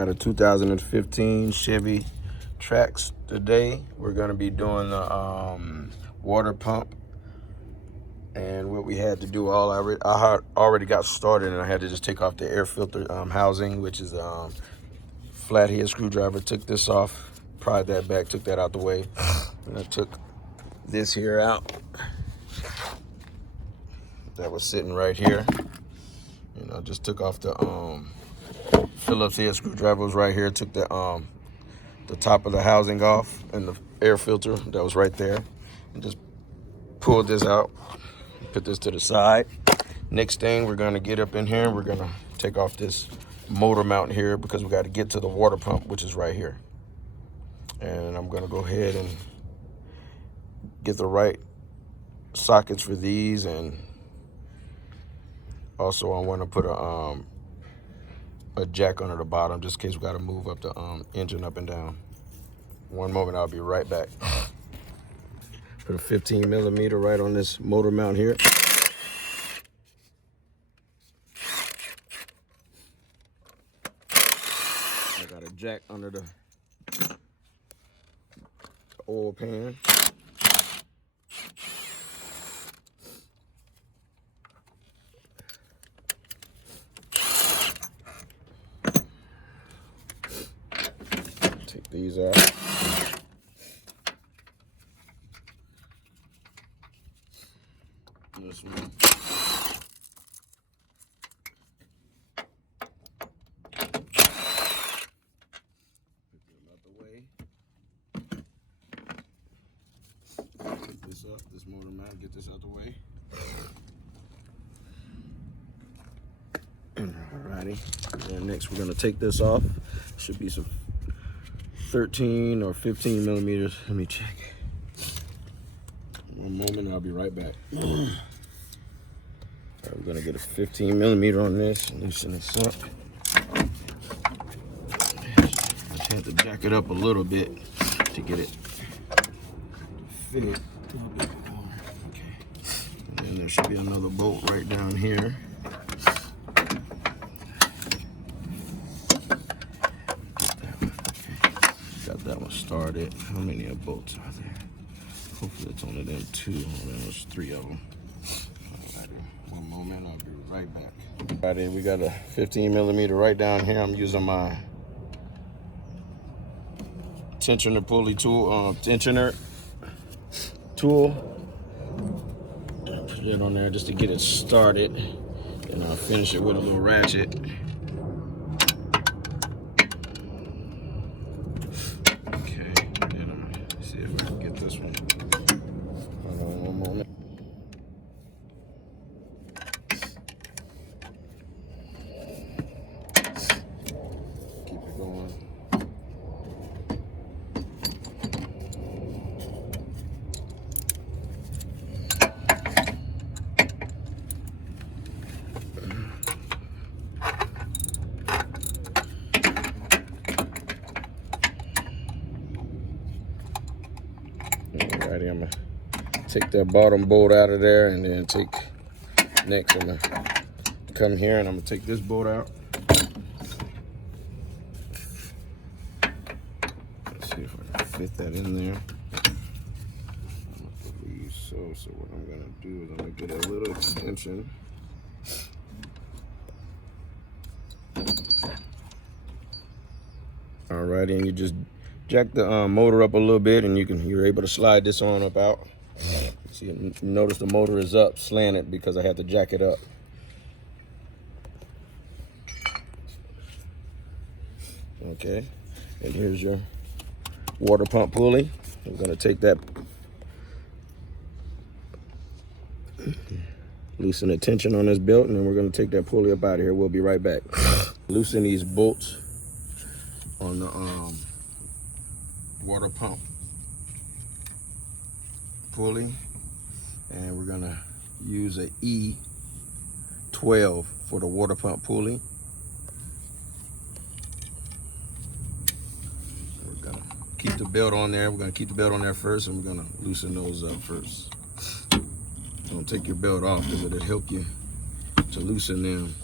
Got a 2015 Chevy Trax today. We're gonna be doing the water pump, and what we had to do, I already got started, and I had to just take off the air filter housing, which is flathead screwdriver. Took this off, pried that back, took that out the way, and I took this here out. That was sitting right here. You know, just took off the Phillips head screwdriver was right here. Took the top of the housing off and the air filter that was right there, and just pulled this out. Put this to the side. Next thing, we're gonna get up in here and we're gonna take off this motor mount here because we got to get to the water pump, which is right here. And I'm gonna go ahead and get the right sockets for these, and also I want to put a jack under the bottom just in case we got to move up the engine up and down. One moment, I'll be right back. Put a 15 millimeter right on this motor mount here. I got a jack under the oil pan. Take these out. This one. Pick them out the way. Pick this up, this motor mount, get this out the way. Alrighty. And next we're gonna take this off. Should be some 13 or 15 millimeters. Let me check. One moment, I'll be right back. All right, we're gonna get a 15 millimeter on this, loosen this up. Just have to jack it up a little bit to get it to fit a little bit more. Okay. And then there should be another bolt right down here. That one started. How many bolts are there? Hopefully it's only them two. There's three of them. Alrighty, one moment, I'll be right back. Alrighty, we got a 15 millimeter right down here. I'm using my tensioner pulley tool, tensioner tool. Put it on there just to get it started. And I'll finish it with a little ratchet. Alrighty, I'm gonna take that bottom bolt out of there, and then next I'm gonna come here and I'm gonna take this bolt out. Let's see if I can fit that in there. I don't believe so. So what I'm gonna do is I'm gonna get a little extension. Alrighty, and you just jack the motor up a little bit, and you're able to slide this on up out. See, you notice the motor is up, slanted, because I had to jack it up. Okay, and here's your water pump pulley. We're gonna take that, loosen the tension on this belt, and then we're gonna take that pulley up out of here. We'll be right back. Loosen these bolts on the water pump pulley, and we're gonna use a E12 for the water pump pulley. We're gonna keep the belt on there. We're gonna keep the belt on there first, and we're gonna loosen those up first. Don't take your belt off, because it'll help you to loosen them,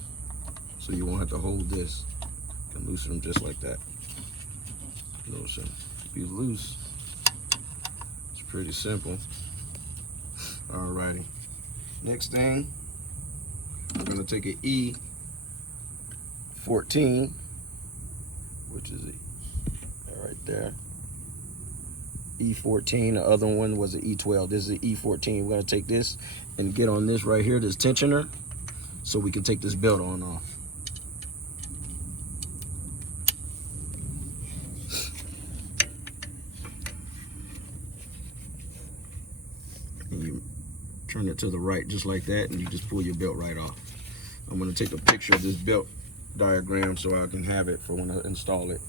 so you won't have to hold this. can loosen them just like that. Notice them be loose. It's pretty simple. Alrighty. Next thing, I'm gonna take an E14, which is right there. E14, the other one was an E12. This is an E14. We're gonna take this and get on this right here, this tensioner, so we can take this belt on off. And you turn it to the right just like that, and you just pull your belt right off. I'm gonna take a picture of this belt diagram so I can have it for when I install it.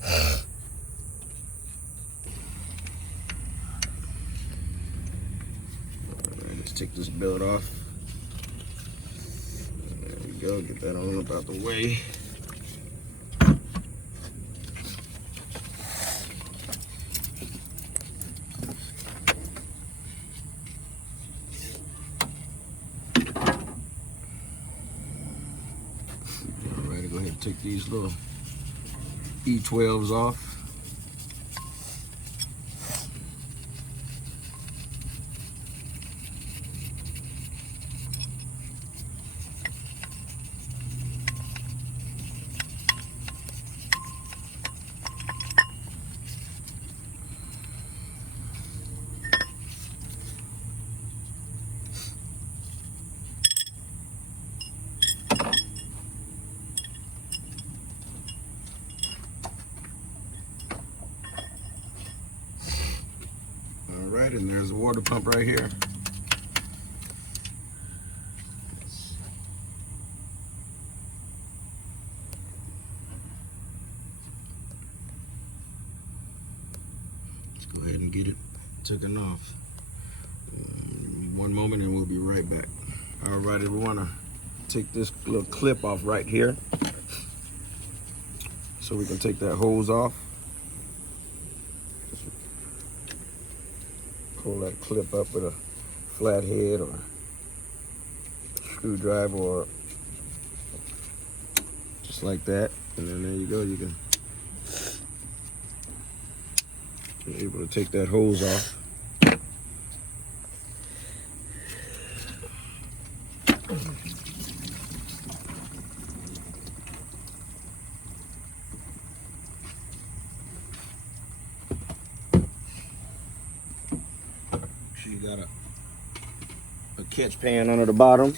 Alright, let's take this belt off. There we go, get that on up out the way. Alright, go ahead and take these little E12s off. Alright, and there's a water pump right here. Let's go ahead and get it taken off. One moment and we'll be right back. Alright, we want to take this little clip off right here so we can take that hose off. Pull that clip up with a flathead or screwdriver, or just like that, and then there you go. You can be able to take that hose off. You got a catch pan under the bottom.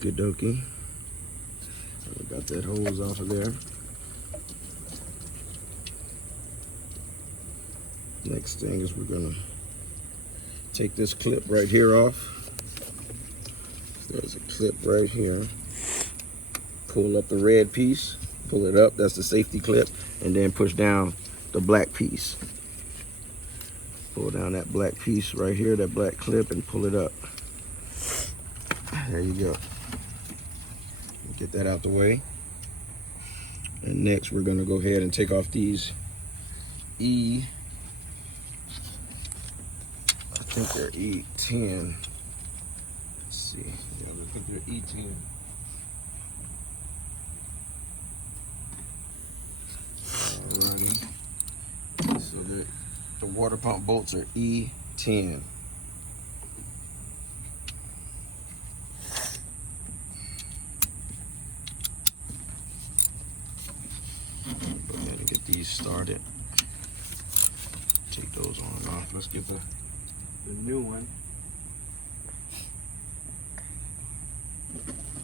Okie dokie. Got that hose off of there. Next thing is we're gonna take this clip right here off. There's a clip right here. Pull up the red piece, pull it up, that's the safety clip, and then push down the black piece. Pull down that black piece right here, that black clip, and pull it up. There you go. Get that out the way. And next we're gonna go ahead and take off these I think they're E10. Let's see. Yeah, I think they're E10. Alrighty. So the water pump bolts are E10. Go ahead and get these started. Take those on and off. Let's get the new one.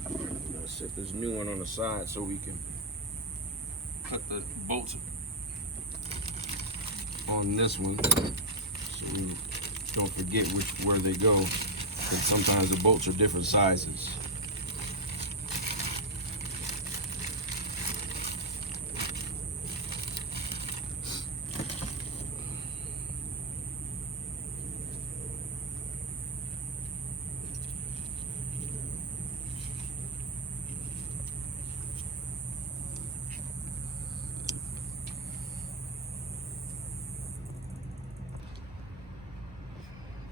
I'm gonna set this new one on the side so we can put the bolts on this one, so we don't forget where they go, because sometimes the bolts are different sizes.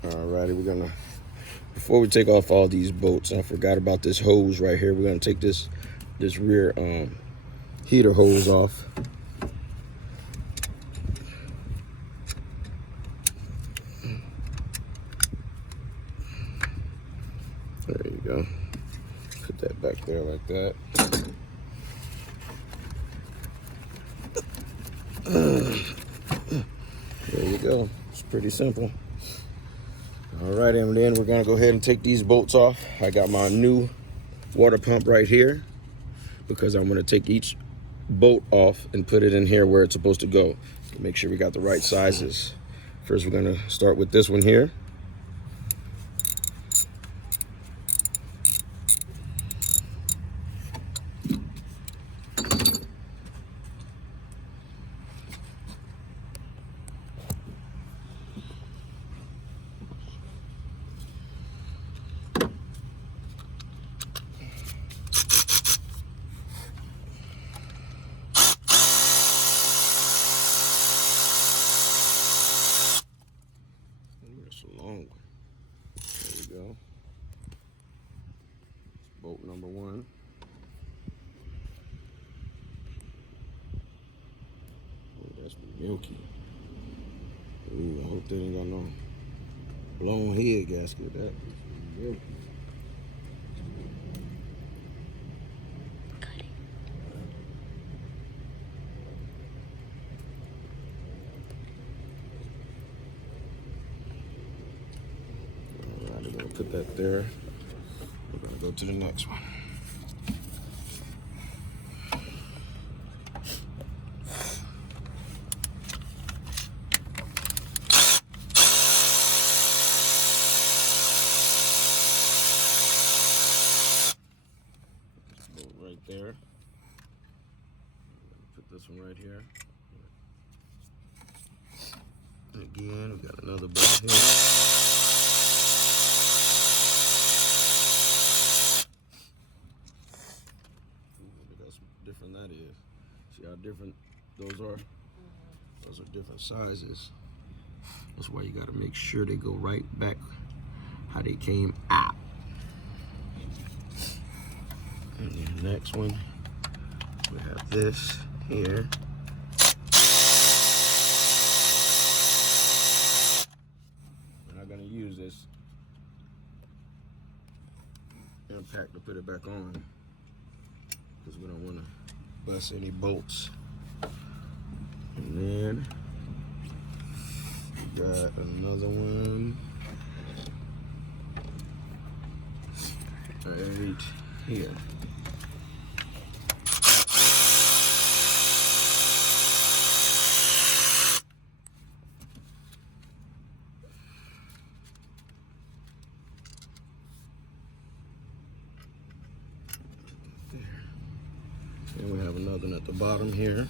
Alrighty, we're gonna, before we take off all these bolts, I forgot about this hose right here. We're gonna take this rear heater hose off. There you go. Put that back there like that. There you go. It's pretty simple. All right, and then we're gonna go ahead and take these bolts off. I got my new water pump right here because I'm gonna take each bolt off and put it in here where it's supposed to go. Make sure we got the right sizes. First, we're gonna start with this one here. That's a long one. There we go. Bolt number one. Oh, that's milky. Ooh, I hope they ain't got no blown head gasket. That is milky. Alright, we're gonna put that there. We're gonna go to the next one. Bolt right there. Put this one right here. Again, we got another bolt here. That's different that is. See how different those are? Those are different sizes. That's why you gotta make sure they go right back how they came out. And then the next one, we have this here. We're not gonna use this impact to put it back on because we don't wanna bust any bolts. And then we got another one right here. And we have another one at the bottom here.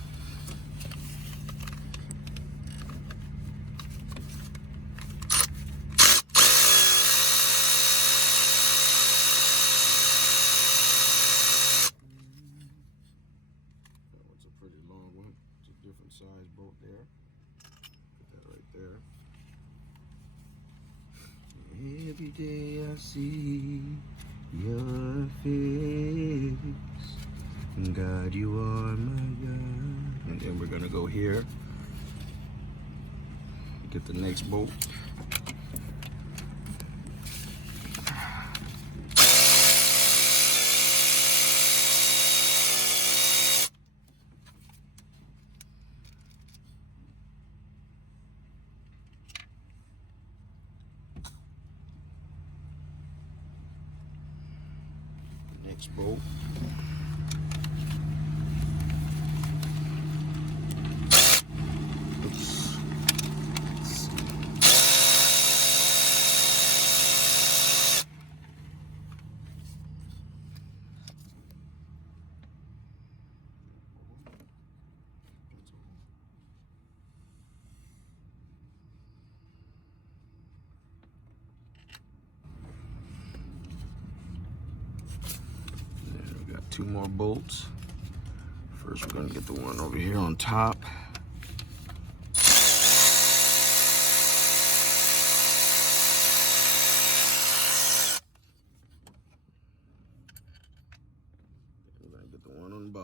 Pretty long one. It's a different size bolt there. Put that right there. Every day I see your face. God, you are my God. And then we're gonna go here. Get the next bolt. Next bolt. Two more bolts. First, we're gonna get the one over here on top.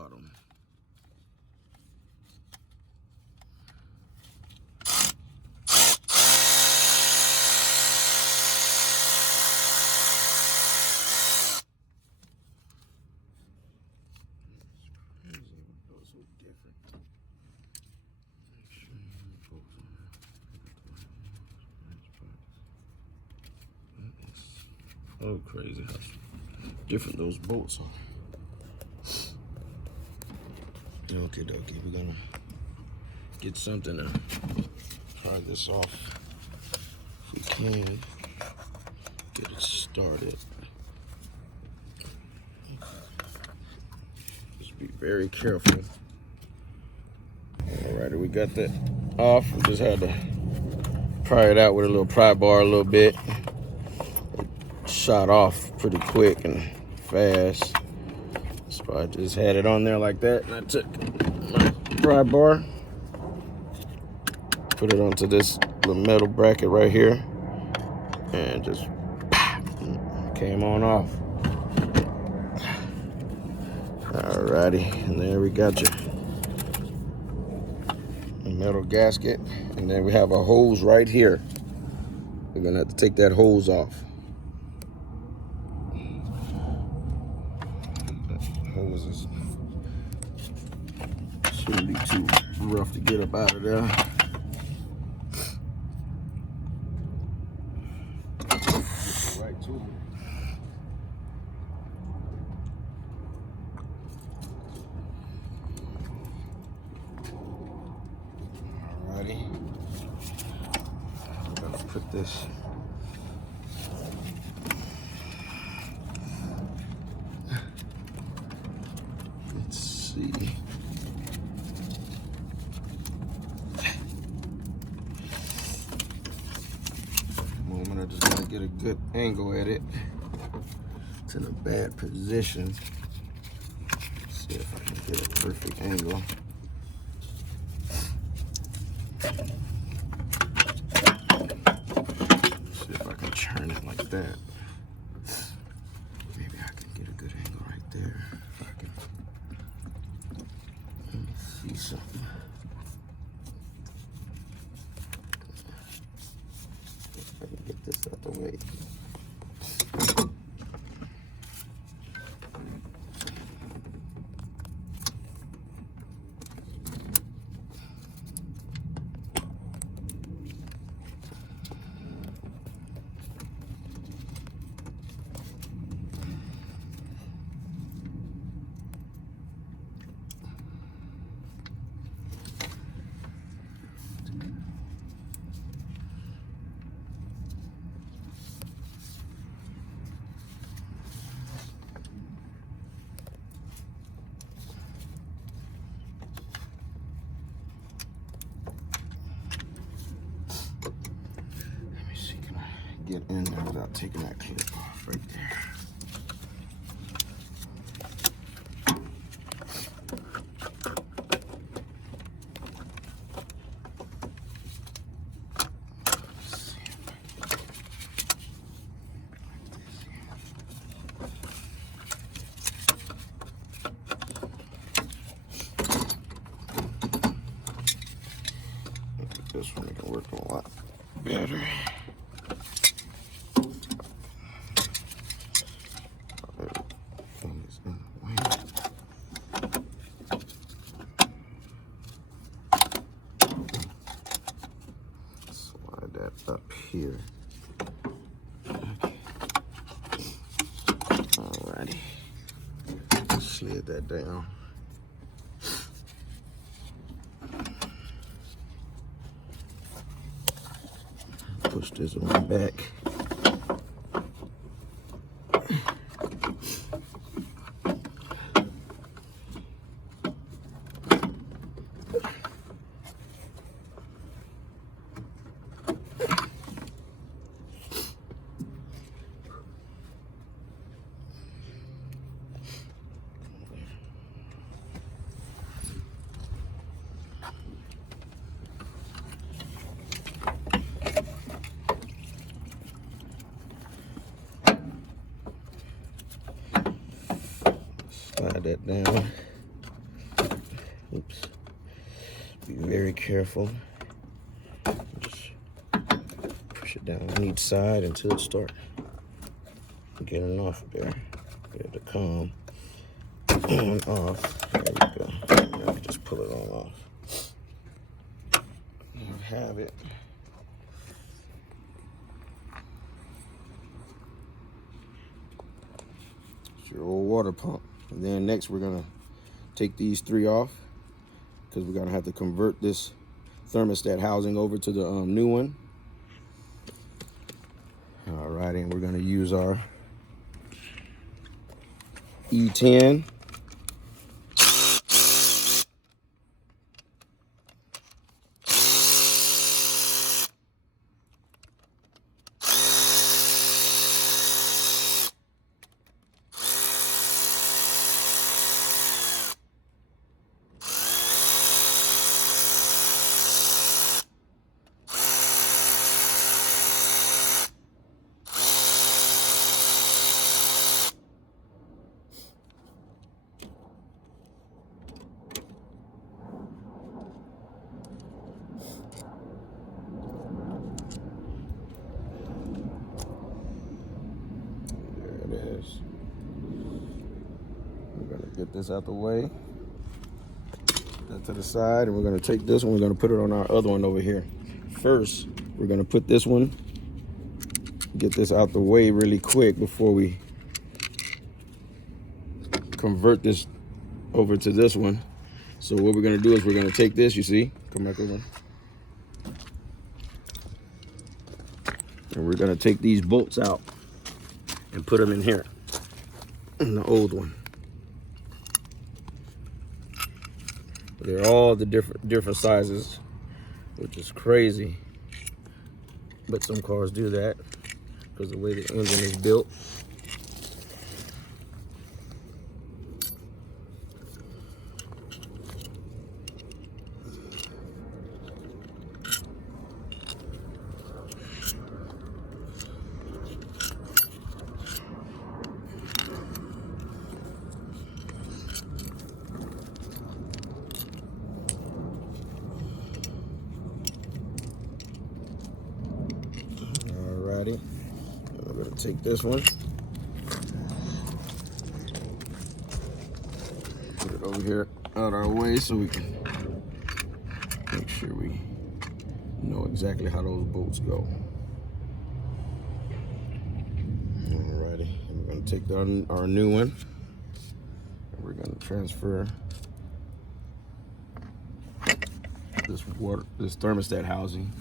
bottom. Oh, crazy how different those bolts are. Okay, dokie, we're gonna get something to pry this off if we can. Get it started. Just be very careful. Alrighty, we got that off. We just had to pry it out with a little pry bar a little bit. It shot off pretty quick and fast. So I just had it on there like that, and I took my pry bar, put it onto this little metal bracket right here, and just came on off. Alrighty, and there we got your metal gasket, and then we have a hose right here. We're gonna have to take that hose off. That hose is shouldn't be too rough to get up out of there. Right to it. Alrighty. I'm gonna put this. Let's see. Moment, I just want to get a good angle at it. It's in a bad position. Let's see if I can get a perfect angle. See if I can turn it like that. Maybe I can get a good angle right there. If I can. Let me see something. If I can get this out the way. Get in there without taking that clip off right there. This one can work a lot better. Slide that up here. Alrighty. Slid that down. Push this one back. Slide that down. Oops. Be very careful. Just push it down on each side until it starts getting off there. Get the comb on off. There we go. Now just pull it on off. There we have it. It's your old water pump. And then next we're gonna take these 3 off because we're gonna have to convert this thermostat housing over to the new one. All right, and we're gonna use our E10. We're gonna get this out the way, put that to the side, and we're gonna take this one, we're gonna put it on our other one over here. First, we're gonna put this one, get this out the way really quick before we convert this over to this one. So what we're gonna do is we're gonna take this, you see, come back over. And we're gonna take these bolts out and put them in here, in the old one. They're all the different sizes, which is crazy. But some cars do that because the way the engine is built. Alrighty, we're gonna take this one, put it over here out our way so we can make sure we know exactly how those bolts go. Alrighty, and we're gonna take our new one, and we're gonna transfer this thermostat housing.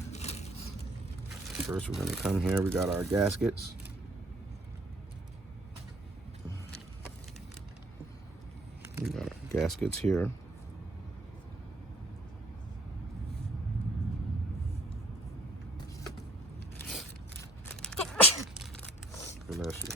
First, we're gonna come here. We got our gaskets. We got our gaskets here. Bless you.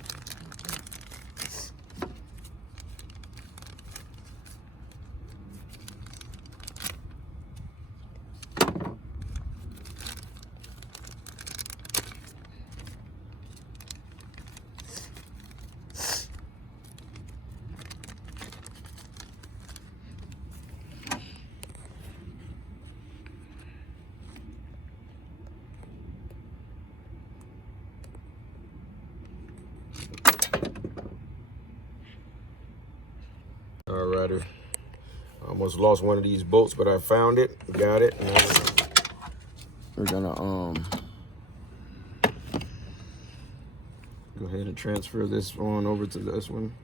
Alrighty, I almost lost one of these bolts, but I found it, got it. Now we're gonna go ahead and transfer this one over to this one.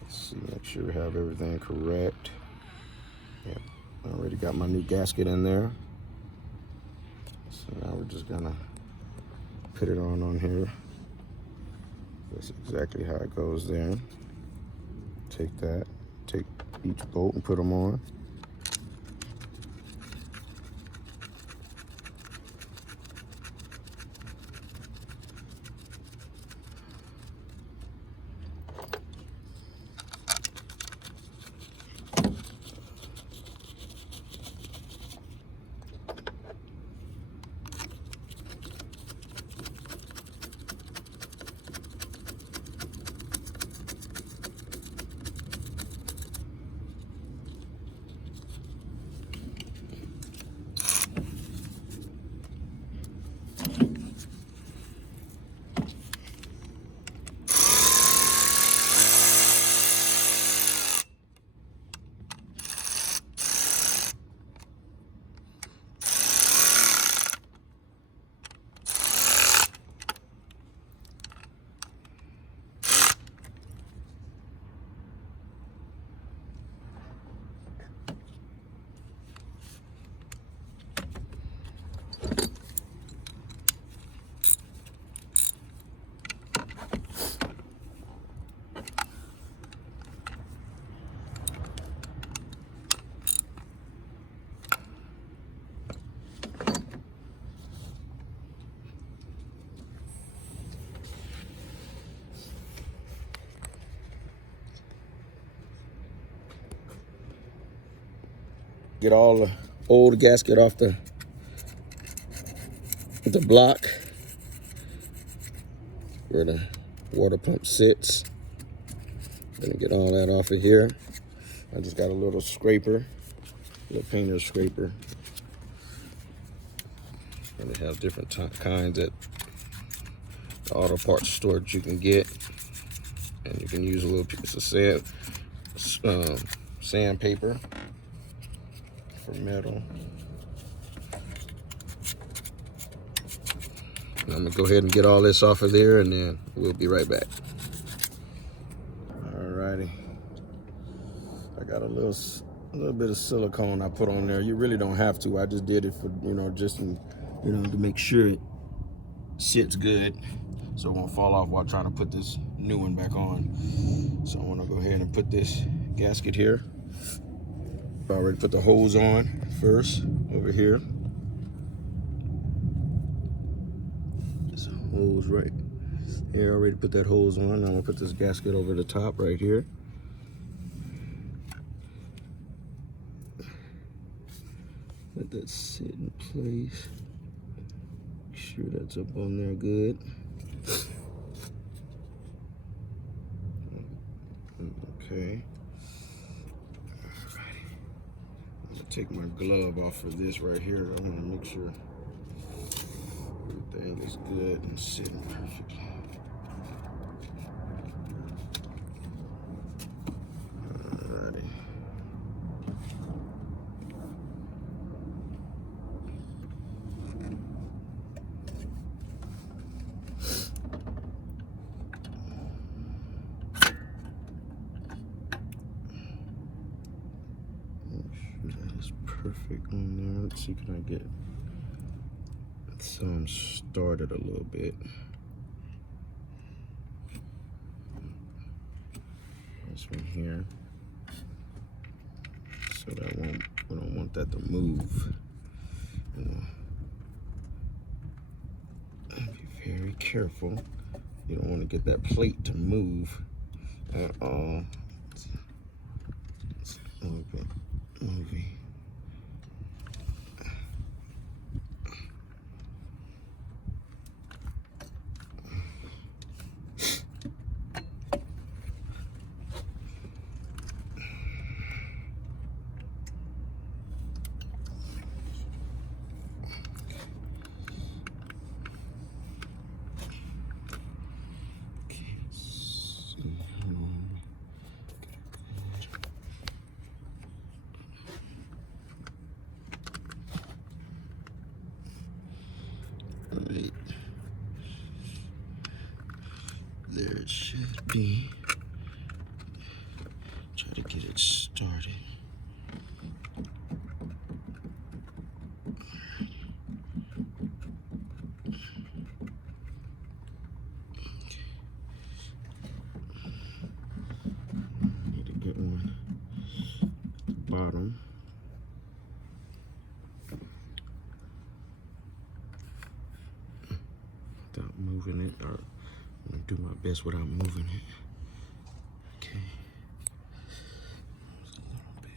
Let's see, make sure we have everything correct. Yep, I already got my new gasket in there. So now we're just gonna put it on here. That's exactly how it goes there. Take each bolt and put them on. get all the old gasket off the block where the water pump sits. Gonna get all that off of here. I just got a little scraper, little painter's scraper. And they have different kinds at the auto parts store that you can get. And you can use a little piece of sandpaper for metal. And I'm gonna go ahead and get all this off of there, and then we'll be right back. Alrighty. I got a little bit of silicone I put on there. You really don't have to. I just did it for, just to make sure it sits good, so it won't fall off while trying to put this new one back on. So I want to go ahead and put this gasket here. I already put the hose on first over here. There's a hose right here. I already put that hose on. I'm gonna put this gasket over the top right here. Let that sit in place. Make sure that's up on there good. Okay. Alrighty. I'm gonna take my glove off of this right here. I want to make sure everything is good and sitting perfectly. Alrighty. That is perfect on there. Let's see, can I get some started a little bit? This one here, so that we don't want that to move. Be very careful. You don't want to get that plate to move at all. It's a little bit moving. Right. There it should be. Try to get it started. Need to get one at the bottom. Without moving it, or I'm gonna do my best without moving it. Okay. Just a little bit.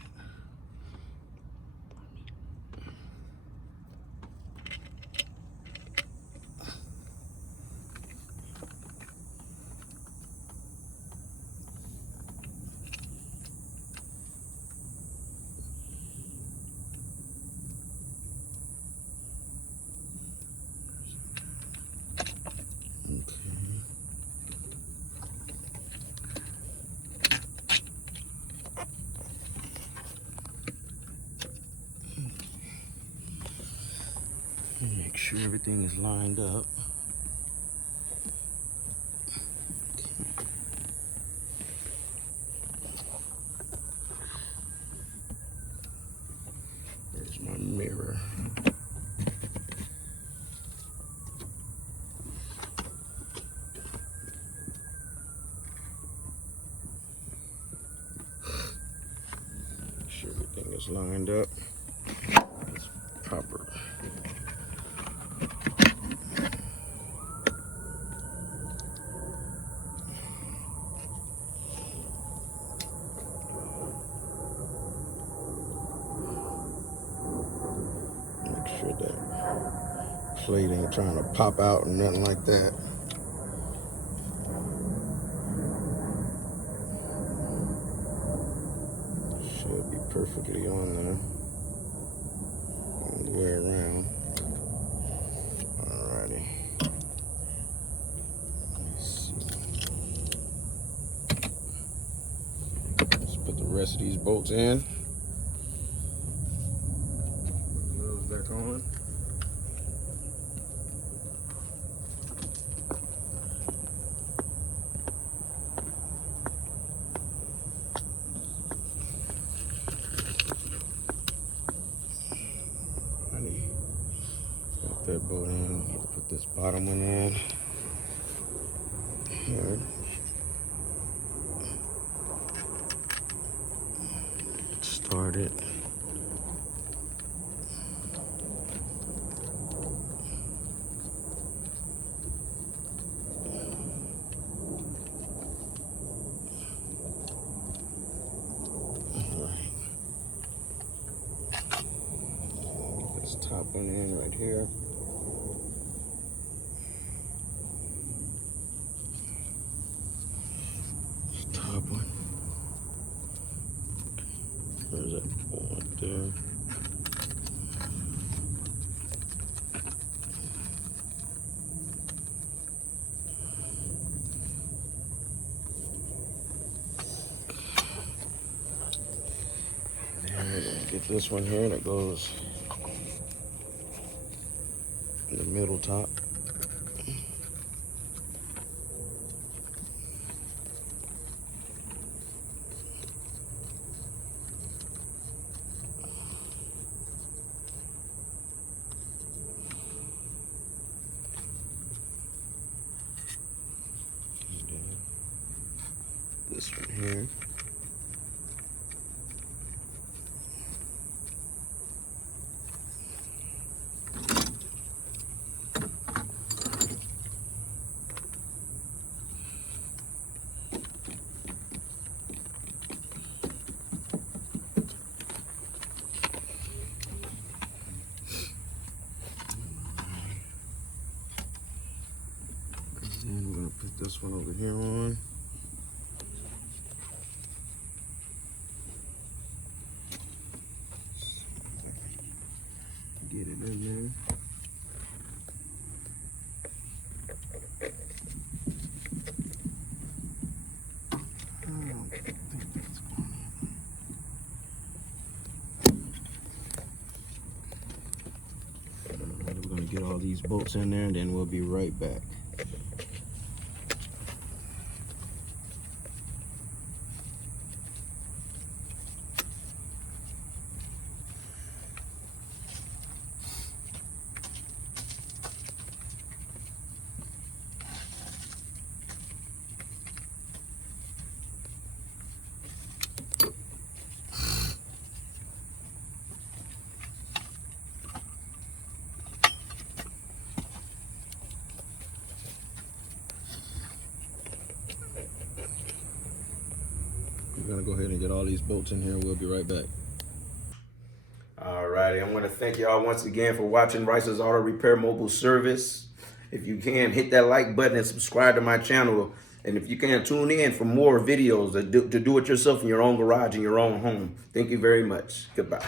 Make sure everything is lined up. There's my mirror. Make sure everything is lined up. It's proper. Plate ain't trying to pop out or nothing like that. Should be perfectly on there. All the way around. Alrighty. Let's see. Let's put the rest of these bolts in. Wheels back on. Got that bolt in. Put this bottom one in. Here. Start it. This top one in right here. This top one. There's that one there. Get this one here that goes in the middle top. And then this one here. And we're gonna put this one over here on. Get it in there. We're gonna get all these bolts in there and then we'll be right back. We're gonna go ahead and get all these bolts in here. We'll be right back. Alrighty, I want to thank y'all once again for watching Rice's Auto Repair Mobile Service. If you can, hit that like button and subscribe to my channel. And if you can, tune in for more videos to do it yourself in your own garage, in your own home. Thank you very much. Goodbye.